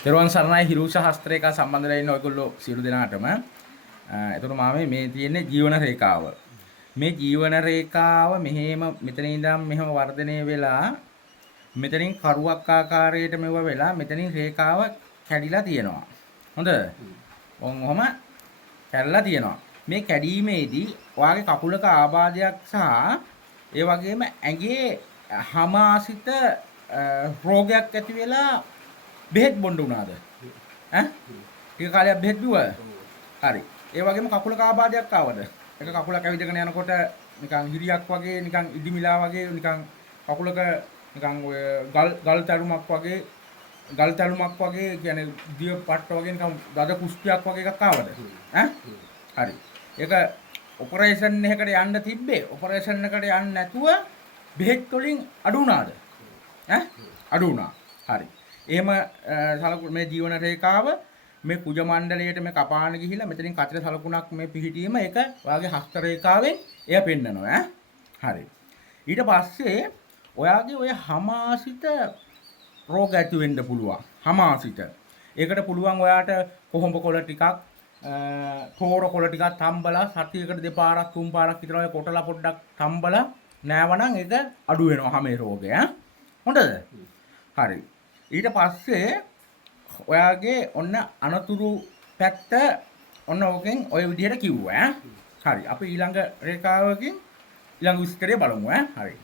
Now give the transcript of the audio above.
දරුවන් සරණයි හිරුෂ හස්ත්‍රේක සම්බන්ධ වෙලා ඉන්න ඔයගොල්ලෝ සියලු දෙනාටම. එතකොට මාමේ මේ තියෙන්නේ ජීවන රේඛාව. මේ ජීවන රේඛාව මෙහෙම මෙතන ඉඳන් මෙහෙම වර්ධනය වෙලා මෙතනින් කරුවක් ආකාරයට මෙව වෙලා මෙතනින් රේඛාව කැඩිලා තියෙනවා. හොඳ. ඔහොම කැඩලා තියෙනවා. මේ කැඩීමේදී ඔයාගේ කකුලක ආබාධයක් සහ ඒ වගේම ඇඟේ හමාසිත රෝගයක් ඇති වෙලා බෙහෙත් බොන්න උනාද? ඈ? ටික කාලයක් බෙහෙත් බිව්වද? හරි. ඒ වගේම කකුලක ආබාධයක් ආවද? එක කකුලක් ඇවිදගෙන යනකොට නිකන් හිරියක් වගේ නිකන් ඉදිමිලා වගේ නිකන් කකුලක නිකන් ඔය ගල් තැළුමක් වගේ කියන්නේ දිය පට්ට වගේ නිකන් දද කුස්තියක් වගේ එකක් ආවද? ඈ? හරි. ඒක ඔපරේෂන් එකකට යන්න තිබ්බේ. ඔපරේෂන් එකට යන්න නැතුව බෙහෙත් වලින් අඩු වුණාද? ඈ? අඩු වුණා. හරි. එහෙම මේ ජීවන රේඛාව මේ කුජ මණ්ඩලයට මේ කපාන ගිහිලා මෙතනින් කතර සලකුණක් මේ පිහිටීම ඒක ඔයාගේ හස්ත රේඛාවෙන් එය පෙන්නනවා ඈ. හරි. ඊට පස්සේ ඔයාගේ ඔය හමාසිත රෝග ඇති වෙන්න පුළුවන්. හමාසිත. ඒකට පුළුවන් ඔයාට කොහොඹ කොළ ටිකක් තෝර කොළ ටිකක් තම්බලා සතියකට දෙපාරක් තුන් පාරක් විතර ඔය කොටලා පොඩ්ඩක් තම්බලා නෑවනම් ඒක අඩු වෙනවා හැමේ රෝගය ඈ. හොඳද? හරි. ඊට පස්සේ ඔයාගේ ඔන්න අනතුරු පැත්ත ඔන්න ඕකෙන් ඔය විදිහට කිව්වා ඈ. හරි. අපි ඊළඟ රේඛාවකින් ඊළඟ විස්තරය බලමු ඈ. හරි.